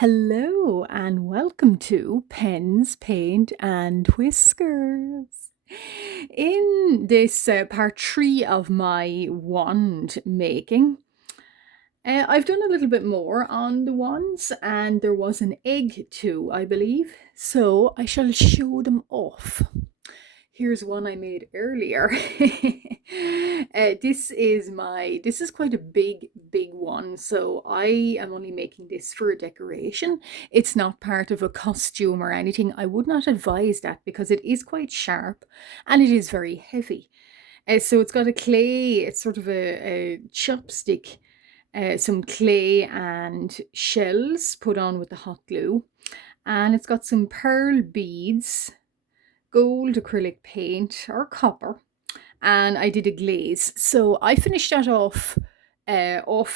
Hello and welcome to Pens, Paint and Whiskers. In this part 3 of my wand making, I've done a little bit more on the wands and there was an egg too, I believe. So I shall show them off. Here's one I made earlier. This is quite a big one. So I am only making this for a decoration. It's not part of a costume or anything. I would not advise that because it is quite sharp and it is very heavy. So it's got a clay, it's sort of a chopstick, some clay and shells put on with the hot glue. And it's got some pearl beads, gold acrylic paint or copper, and I did a glaze. So I finished that off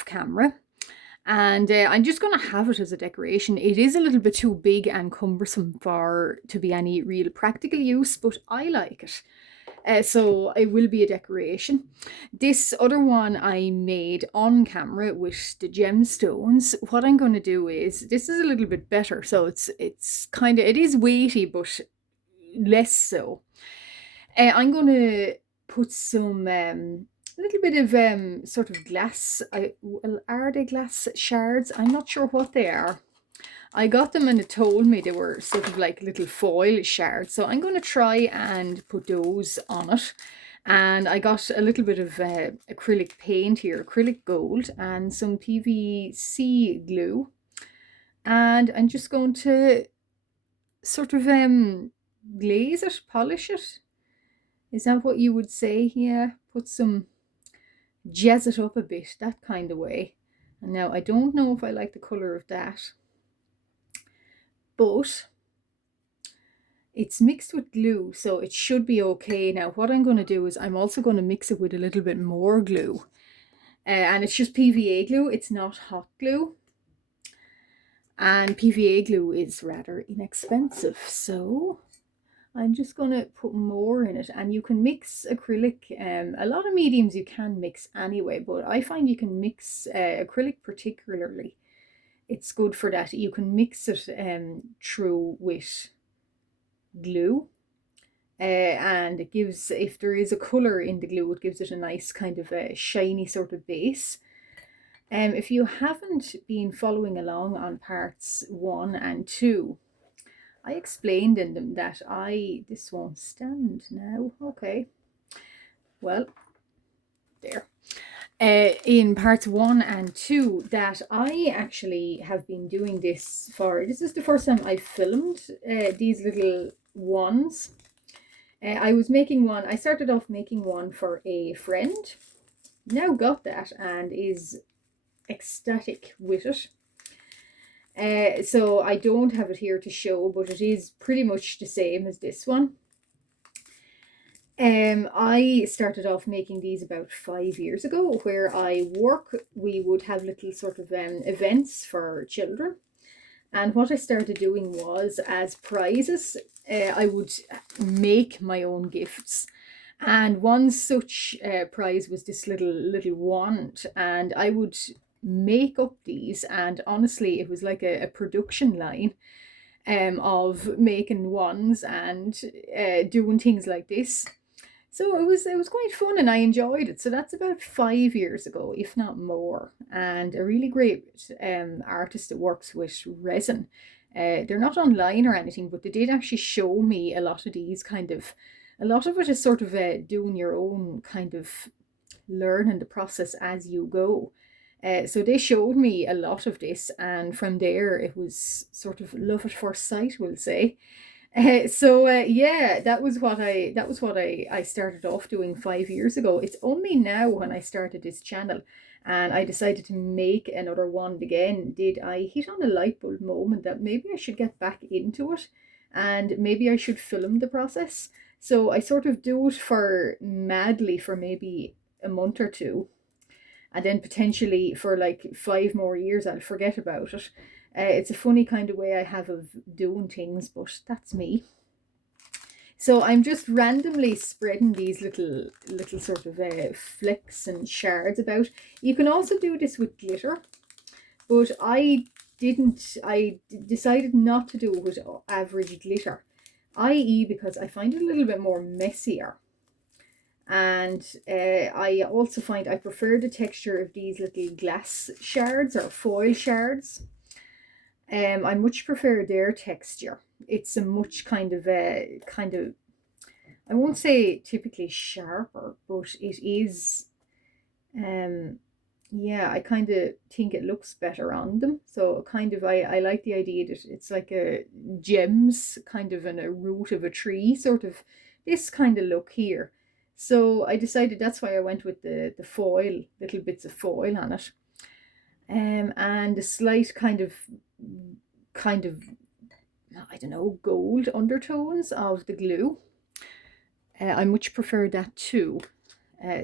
camera, and I'm just going to have it as a decoration. It is a little bit too big and cumbersome for to be any real practical use, but I like it. So it will be a decoration. This other one I made on camera with the gemstones. What I'm going to do is, this is a little bit better. So it's kind of, it is weighty, but less so. I'm going to put some little bit of sort of glass. Are they glass shards? I'm not sure what they are. I got them and it told me they were sort of like little foil shards. So I'm going to try and put those on it. And I got a little bit of acrylic paint here, acrylic gold, and some PVC glue. And I'm just going to sort of glaze it, polish it. Is that what you would say? Yeah, put some, jazz it up a bit, that kind of way. And now I don't know if I like the colour of that, but it's mixed with glue, so it should be okay. Now what I'm going to do is I'm also going to mix it with a little bit more glue. And it's just PVA glue, it's not hot glue. And PVA glue is rather inexpensive, so I'm just going to put more in it. And you can mix acrylic. A lot of mediums you can mix anyway, but I find you can mix acrylic particularly. It's good for that. You can mix it through with glue. And it gives, if there is a colour in the glue, it gives it a nice kind of a shiny sort of base. If you haven't been following along on parts 1 and 2, I explained in them that this won't stand now. Okay. Well, there. In parts 1 and 2 that I actually have been doing this for. This is the first time I filmed these little ones. I was making one. I started off making one for a friend. Now got that and is ecstatic with it. So I don't have it here to show, but it is pretty much the same as this one. I started off making these about 5 years ago. Where I work, we would have little sort of events for children. And what I started doing was, as prizes, I would make my own gifts. And one such prize was this little wand, and I would make up these, and honestly it was like a production line of making wands and doing things like this. So it was quite fun and I enjoyed it. So that's about 5 years ago, if not more. And a really great artist that works with resin. They're not online or anything, but they did actually show me a lot of these kind of, a lot of it is sort of doing your own kind of, learning the process as you go. So they showed me a lot of this, and from there it was sort of love at first sight, we'll say. Yeah, that was what I started off doing 5 years ago. It's only now when I started this channel and I decided to make another one again, did I hit on a light bulb moment that maybe I should get back into it and maybe I should film the process. So I sort of do it for madly for maybe a month or two, and then potentially for like 5 more years I'll forget about it. It's a funny kind of way I have of doing things, but that's me. So I'm just randomly spreading these little sort of flecks and shards about. You can also do this with glitter, but I decided not to do it with average glitter, i.e. because I find it a little bit more messier. And I also find I prefer the texture of these little glass shards or foil shards. I much prefer their texture. It's a much I won't say typically sharper, but it is um yeah, I kind of think it looks better on them. So I like the idea that it's like a gems kind of in a root of a tree, sort of this kind of look here. So I decided that's why I went with the foil, little bits of foil on it. And a slight kind of I don't know, gold undertones of the glue. I much prefer that too.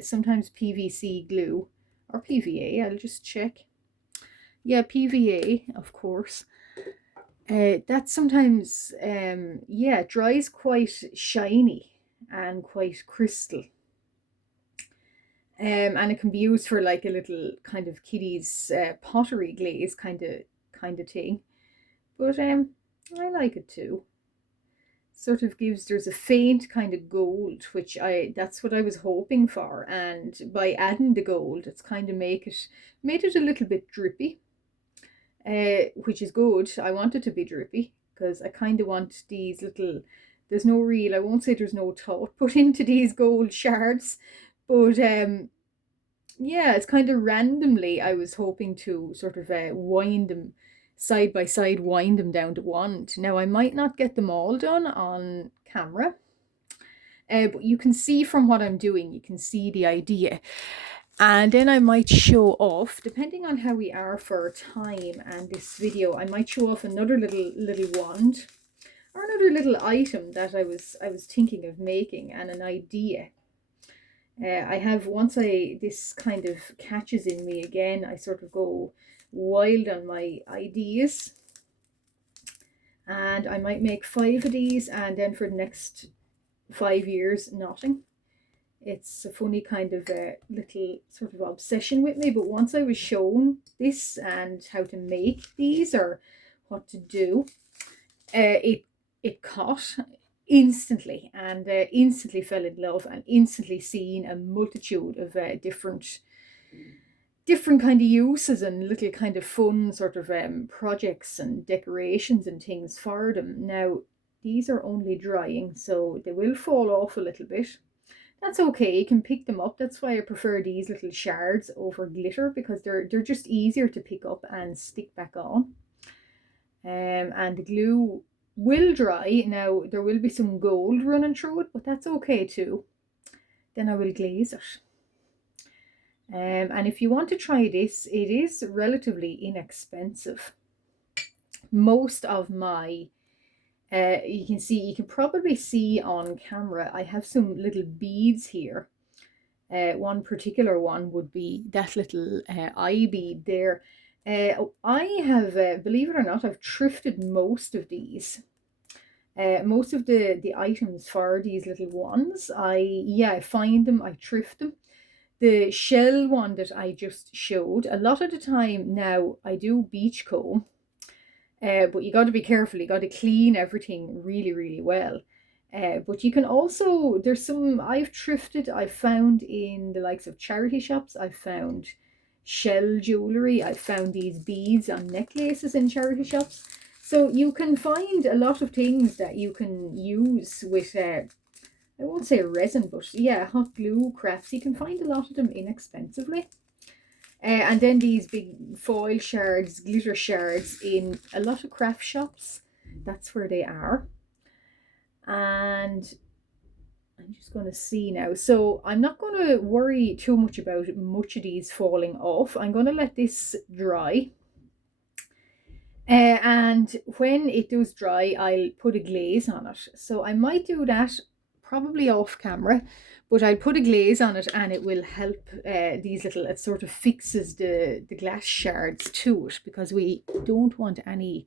Sometimes PVC glue or PVA, I'll just check. Yeah, PVA, of course. That sometimes, yeah, dries quite shiny and quite crystal. And it can be used for like a little kind of kiddie's pottery glaze kind of thing. But I like it too. Sort of gives, there's a faint kind of gold, which that's what I was hoping for. And by adding the gold, it's kind of made it a little bit drippy, which is good. I want it to be drippy because I kind of want these little, there's no real, I won't say there's no thought put into these gold shards, but yeah, it's kind of randomly I was hoping to sort of wind them side by side, wind them down to wand. Now I might not get them all done on camera, but you can see from what I'm doing, you can see the idea. And then I might show off, depending on how we are for time and this video, I might show off another little wand or another little item that I was thinking of making, and an idea. I have, once this kind of catches in me again, I sort of go wild on my ideas. And I might make 5 of these, and then for the next 5 years, nothing. It's a funny kind of little sort of obsession with me. But once I was shown this and how to make these or what to do, it caught instantly, and instantly fell in love, and instantly seen a multitude of different kind of uses and little kind of fun sort of projects and decorations and things for them. Now these are only drying, so they will fall off a little bit. That's okay, you can pick them up. That's why I prefer these little shards over glitter, because they're just easier to pick up and stick back on. And the glue will dry. Now there will be some gold running through it, but that's okay too. Then I will glaze it. And if you want to try this, it is relatively inexpensive. Most of my you can probably see on camera, I have some little beads here. One particular one would be that little eye bead there. I have, believe it or not, I've thrifted most of these. Most of the items for these little ones, I find them, I thrift them. The shell one that I just showed, a lot of the time now I do beach comb. But you got to be careful, you got to clean everything really, really well. But you can also, there's some I've thrifted, I've found in the likes of charity shops, I've found shell jewellery, I've found these beads on necklaces in charity shops. So you can find a lot of things that you can use with, I won't say resin, but yeah, hot glue crafts. You can find a lot of them inexpensively. And then these big foil shards, glitter shards in a lot of craft shops. That's where they are. And I'm just going to see now. So I'm not going to worry too much about much of these falling off. I'm going to let this dry. And when it does dry, I'll put a glaze on it. So I might do that probably off camera, but I'll put a glaze on it, and it will help these little, it sort of fixes the glass shards to it, because we don't want any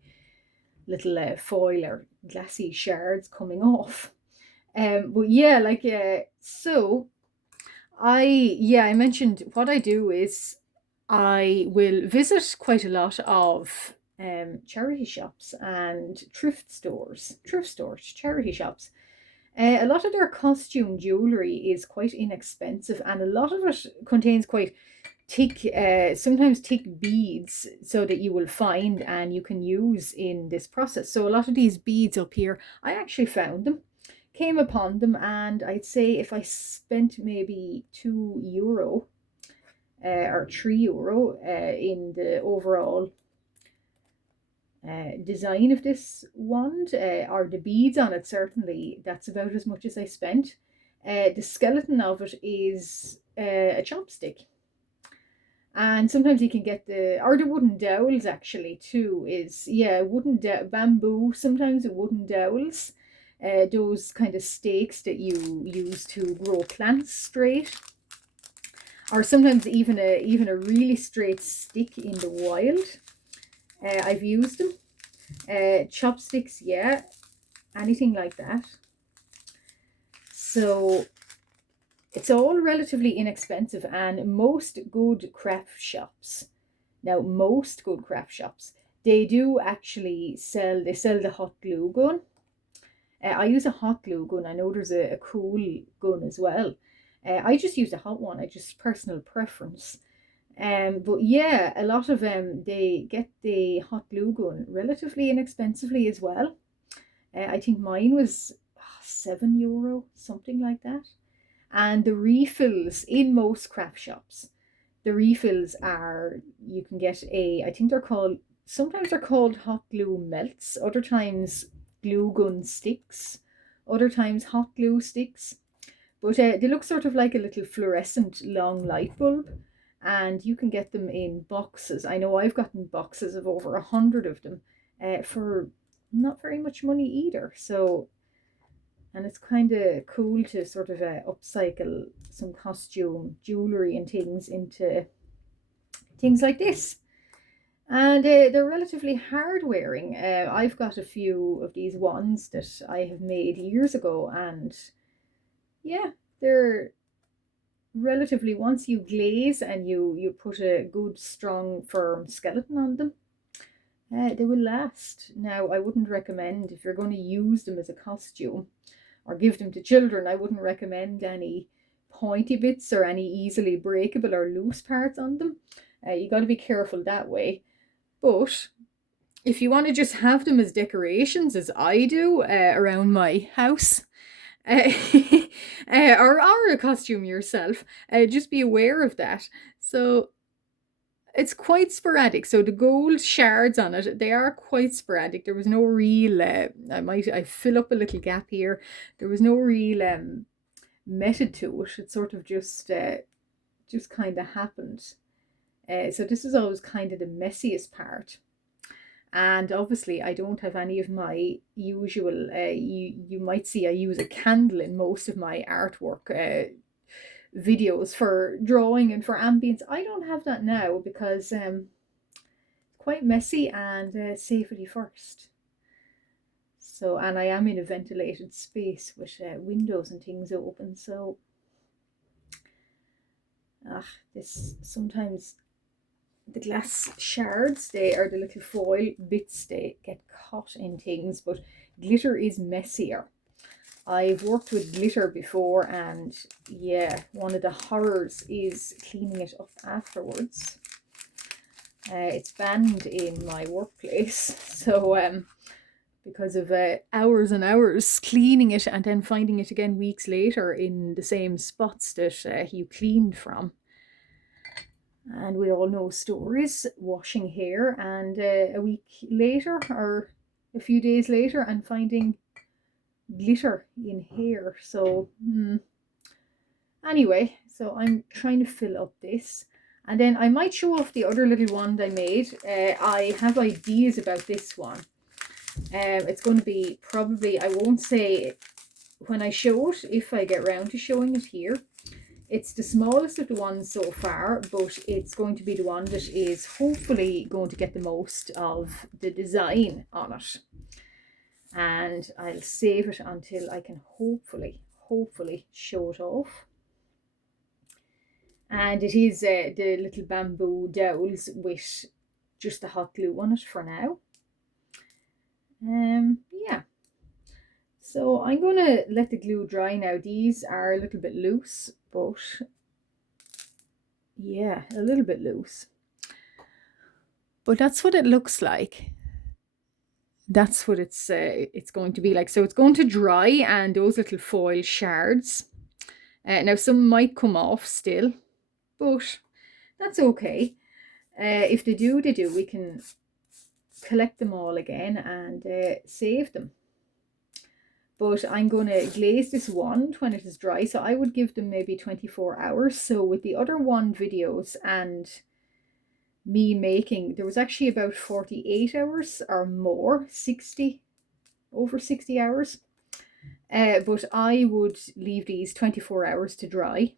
little foil or glassy shards coming off. But yeah, like so I mentioned what I do is I will visit quite a lot of charity shops and charity shops. A lot of their costume jewelry is quite inexpensive, and a lot of it contains quite thick, sometimes thick beads, so that you will find and you can use in this process. So a lot of these beads up here, I actually found them, came upon them, and I'd say if I spent maybe €2 or €3 in the overall design of this wand, or the beads on it, certainly that's about as much as I spent. The skeleton of it is a chopstick. And sometimes you can get the wooden dowels actually too, is, yeah, bamboo, sometimes wooden dowels. Those kind of stakes that you use to grow plants straight. Or sometimes even a really straight stick in the wild. I've used them. Chopsticks, yeah, anything like that. So it's all relatively inexpensive, and most good craft shops, they do actually sell, they sell the hot glue gun. I use a hot glue gun. I know there's a cool gun as well. I just use a hot one. I just personal preference. But yeah, a lot of them, they get the hot glue gun relatively inexpensively as well. I think mine was €7, something like that. And the refills in most craft shops, the refills are, you can get I think they're called, sometimes they're called hot glue melts, other times glue gun sticks, other times hot glue sticks. But they look sort of like a little fluorescent long light bulb, and you can get them in boxes. I know I've gotten boxes of over 100 of them for not very much money either. So, and it's kind of cool to sort of upcycle some costume jewelry and things into things like this. And they're relatively hard wearing. I've got a few of these ones that I have made years ago, and yeah, they're relatively, once you glaze and you put a good strong firm skeleton on them, they will last. Now, I wouldn't recommend, if you're going to use them as a costume or give them to children, I wouldn't recommend any pointy bits or any easily breakable or loose parts on them. You got to be careful that way. But if you want to just have them as decorations, as I do around my house, or a costume yourself, just be aware of that. So it's quite sporadic. So the gold shards on it, they are quite sporadic. There was no real, I fill up a little gap here. There was no real method to it. It sort of just kind of happened. So this is always kind of the messiest part. And obviously I don't have any of my usual, you might see I use a candle in most of my artwork videos for drawing and for ambience. I don't have that now because it's quite messy, and safety first. So, and I am in a ventilated space with windows and things open, so this sometimes the glass shards, they are the little foil bits, they get caught in things, but glitter is messier. I've worked with glitter before, and yeah, one of the horrors is cleaning it up afterwards. It's banned in my workplace, so because of hours and hours cleaning it and then finding it again weeks later in the same spots that you cleaned from. And we all know stories, washing hair and a week later or a few days later and finding glitter in hair. So anyway, so I'm trying to fill up this, and then I might show off the other little wand I made. I have ideas about this one. It's going to be probably, I won't say when I show it, if I get round to showing it here. It's the smallest of the ones so far, but it's going to be the one that is hopefully going to get the most of the design on it. And I'll save it until I can hopefully show it off. And it is the little bamboo dowels with just the hot glue on it for now. Yeah. So I'm going to let the glue dry now. These are a little bit loose, but yeah, a little bit loose. But that's what it looks like. That's what it's going to be like. So it's going to dry, and those little foil shards. Now some might come off still, but that's okay. If they do, we can collect them all again and save them. But I'm going to glaze this wand when it is dry, so I would give them maybe 24 hours. So with the other wand videos and me making, there was actually about 48 hours or more, over 60 hours. But I would leave these 24 hours to dry,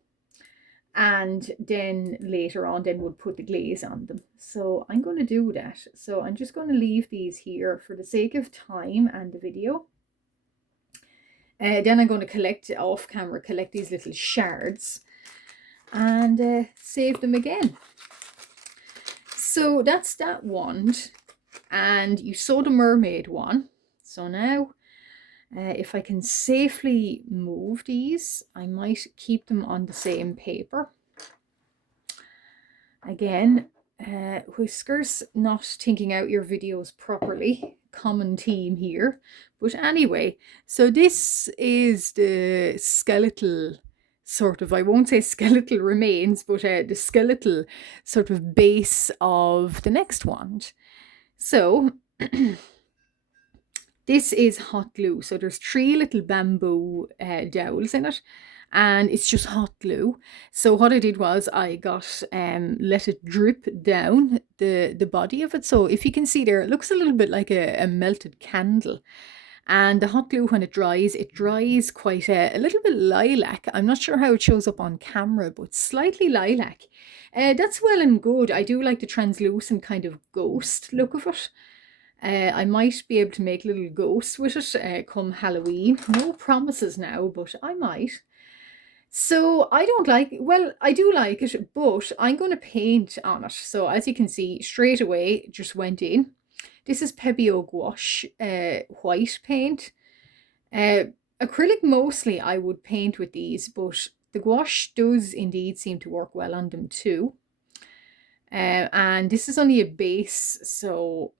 and then later on then would put the glaze on them. So I'm going to do that. So I'm just going to leave these here for the sake of time and the video. Then I'm going to collect off camera, collect these little shards and save them again. So that's that wand, and you saw the mermaid one. So now if I can safely move these, I might keep them on the same paper. Again, Whiskers, not thinking out your videos properly. Common theme here. But anyway, so this is the skeletal sort of, I won't say skeletal remains, but the skeletal sort of base of the next wand. So this is hot glue. So there's 3 little bamboo dowels in it, and it's just hot glue. So what I did was I got let it drip down the body of it. So if you can see there, it looks a little bit like a melted candle. And the hot glue, when it dries quite a little bit lilac. I'm not sure how it shows up on camera, but slightly lilac. That's well and good. I do like the translucent kind of ghost look of it. I might be able to make little ghosts with it come Halloween. No promises now, but I might. So I don't like, well, I do like it, but I'm going to paint on it. So as you can see, straight away, just went in. This is Pebeo Gouache white paint. Acrylic mostly I would paint with these, but the gouache does indeed seem to work well on them too. And this is only a base, so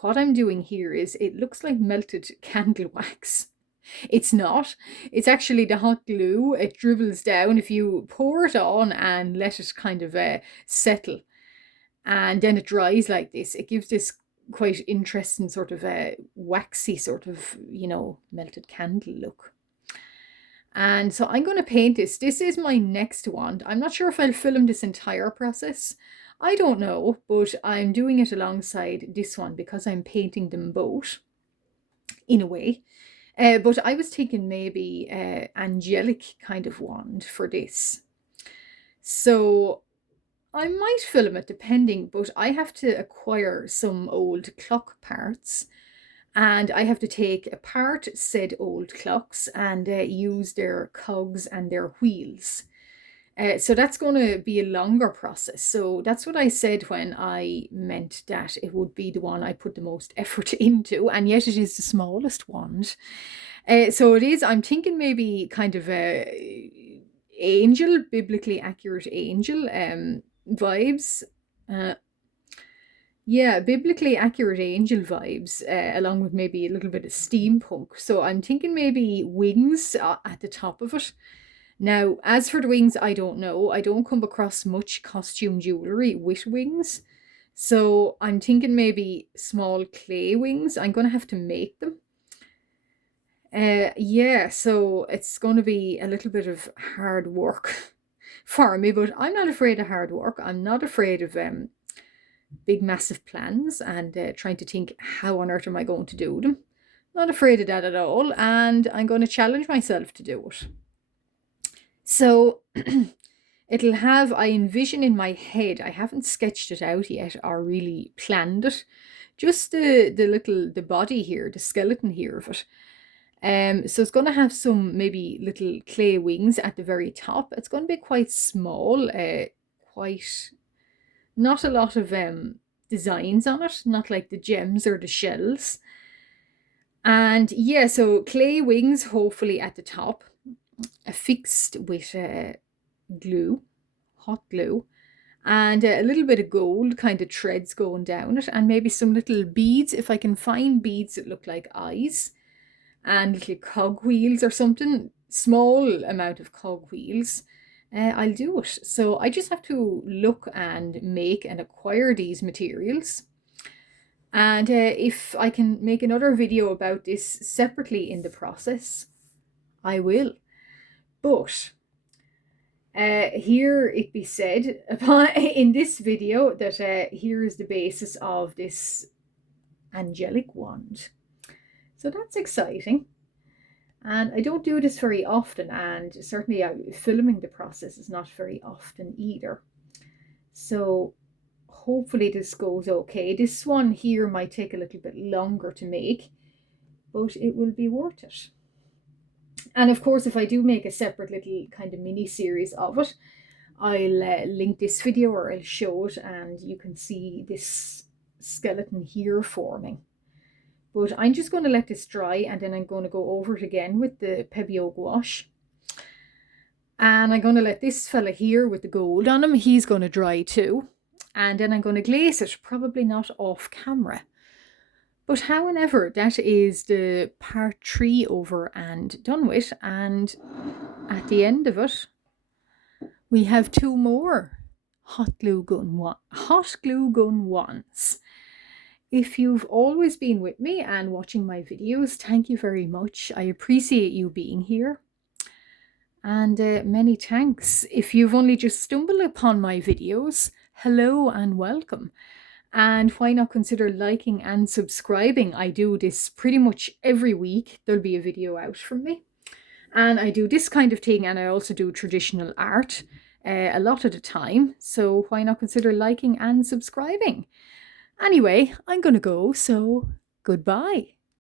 what I'm doing here is, it looks like melted candle wax. It's not. It's actually the hot glue. It dribbles down if you pour it on and let it kind of settle. And then it dries like this. It gives this quite interesting sort of waxy sort of, melted candle look. And so I'm going to paint this. This is my next wand. I'm not sure if I'll film this entire process. I don't know, but I'm doing it alongside this one because I'm painting them both in a way. But I was thinking maybe angelic kind of wand for this. So I might film it depending, but I have to acquire some old clock parts, and I have to take apart said old clocks and use their cogs and their wheels. So that's going to be a longer process. So that's what I said when I meant that it would be the one I put the most effort into, and yet it is the smallest wand. So it is, I'm thinking maybe kind of a angel, biblically accurate angel vibes. Yeah, biblically accurate angel vibes, along with maybe a little bit of steampunk. So I'm thinking maybe wings at the top of it. Now, as for the wings, I don't know. I don't come across much costume jewellery with wings. So I'm thinking maybe small clay wings. I'm going to have to make them. Yeah, so it's going to be a little bit of hard work for me, but I'm not afraid of hard work. I'm not afraid of big, massive plans and trying to think, how on earth am I going to do them? Not afraid of that at all, and I'm going to challenge myself to do it. So it'll have, I envision in my head, I haven't sketched it out yet or really planned it, just the body here, the skeleton here of it. So it's going to have some maybe little clay wings at the very top. It's going to be quite small, quite not a lot of designs on it, not like the gems or the shells. And yeah, so clay wings, hopefully at the top, affixed with glue, hot glue, and a little bit of gold kind of threads going down it, and maybe some little beads, if I can find beads that look like eyes, and little cog wheels or something, small amount of cog wheels. I'll do it. So I just have to look and make and acquire these materials. And if I can make another video about this separately in the process, I will. But here it be said in this video that here is the basis of this angelic wand. So that's exciting. And I don't do this very often, and certainly filming the process is not very often either. So hopefully this goes okay. This one here might take a little bit longer to make, but it will be worth it. And of course, if I do make a separate little kind of mini series of it, I'll link this video, or I'll show it, and you can see this skeleton here forming. But I'm just going to let this dry, and then I'm going to go over it again with the Pebeo gouache. And I'm going to let this fella here with the gold on him, he's going to dry too. And then I'm going to glaze it, probably not off camera. But however, that is the part 3 over and done with. And at the end of it, we have 2 more hot glue gun wands. If you've always been with me and watching my videos, thank you very much. I appreciate you being here. And many thanks. If you've only just stumbled upon my videos, hello and welcome. And why not consider liking and subscribing? I do this pretty much every week. There'll be a video out from me. And I do this kind of thing, and I also do traditional art a lot of the time. So why not consider liking and subscribing? Anyway, I'm going to go, so goodbye.